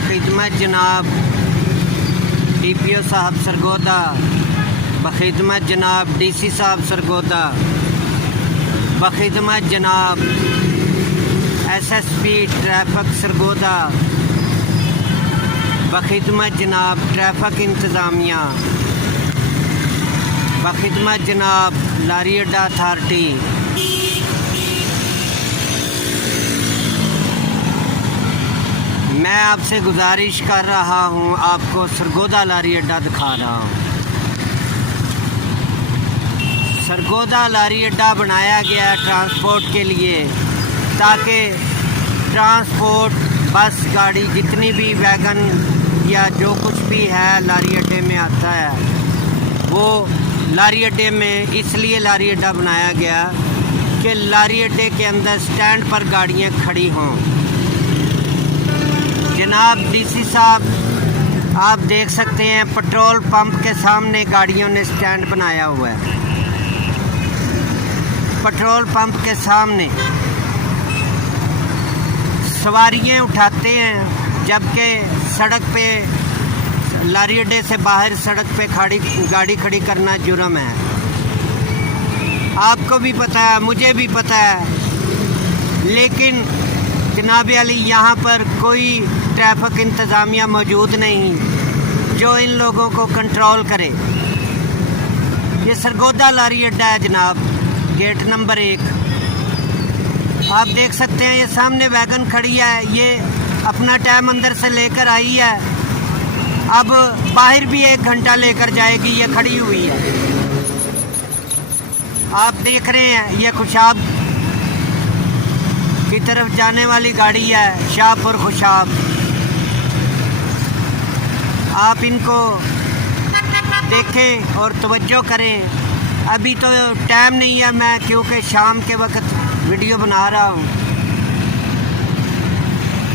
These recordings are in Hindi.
बखिदमत जनाब DPO साहब सरगोदा, बखिदमत जनाब DC साहब सरगोदा, बखिदमत जनाब SSP ट्रैफिक सरगोदा, बखिदमत जनाब ट्रैफिक इंतज़ामिया, बखिदमत जनाब लारी अड्डा अथॉरिटी। मैं आपसे गुजारिश कर रहा हूं, आपको सरगोदा लारी अड्डा दिखा रहा हूं। सरगोदा लारी अड्डा बनाया गया ट्रांसपोर्ट के लिए, ताकि ट्रांसपोर्ट बस गाड़ी जितनी भी वैगन या जो कुछ भी है लारी अड्डे में आता है, वो लारी अड्डे में इसलिए लारी अड्डा बनाया गया कि लारी अड्डे के अंदर स्टैंड पर गाड़ियां खड़ी हों। जनाब DC साहब, आप देख सकते हैं पेट्रोल पंप के सामने गाड़ियों ने स्टैंड बनाया हुआ है। पेट्रोल पंप के सामने सवारियां उठाते हैं, जबकि सड़क पे लारी अड्डे से बाहर सड़क पे गाड़ी खड़ी करना जुर्म है। आपको भी पता है, मुझे भी पता है, लेकिन जनाब अली यहाँ पर कोई ट्रैफिक इंतज़ामिया मौजूद नहीं जो इन लोगों को कंट्रोल करे। ये सरगोदा लारी अड्डा है जनाब, गेट नंबर 1। आप देख सकते हैं ये सामने वैगन खड़ी है, ये अपना टाइम अंदर से लेकर आई है, अब बाहर भी 1 घंटा लेकर जाएगी। ये खड़ी हुई है, आप देख रहे हैं, ये खुशाब की तरफ जाने वाली गाड़ी है, शाहपुर खुशाब। आप इनको देखें और तवज्जो करें। अभी तो टाइम नहीं है, मैं क्योंकि शाम के वक्त वीडियो बना रहा हूँ,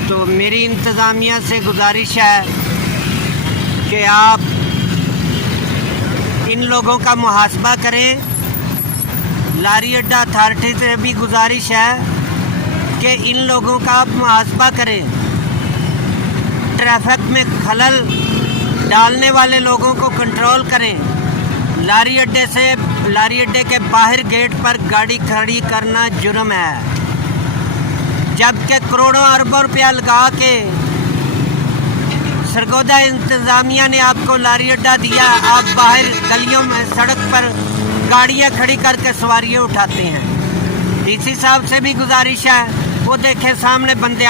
तो मेरी इंतज़ामिया से गुजारिश है कि आप इन लोगों का मुहासबा करें। लारी अड्डा अथॉरिटी से भी गुजारिश है कि इन लोगों का आप मुहासबा करें। ट्रैफिक में खलल डालने वाले लोगों को कंट्रोल करें। लारी अड्डे के बाहर गेट पर गाड़ी खड़ी करना जुर्म है, जबकि करोड़ों अरबों रुपया लगा के सरगोदा इंतज़ामिया ने आपको लारी अड्डा दिया। आप बाहर गलियों में सड़क पर गाड़ियां खड़ी करके सवारियां उठाते हैं। DC साहब से भी गुजारिश है, वो देखें सामने बंदे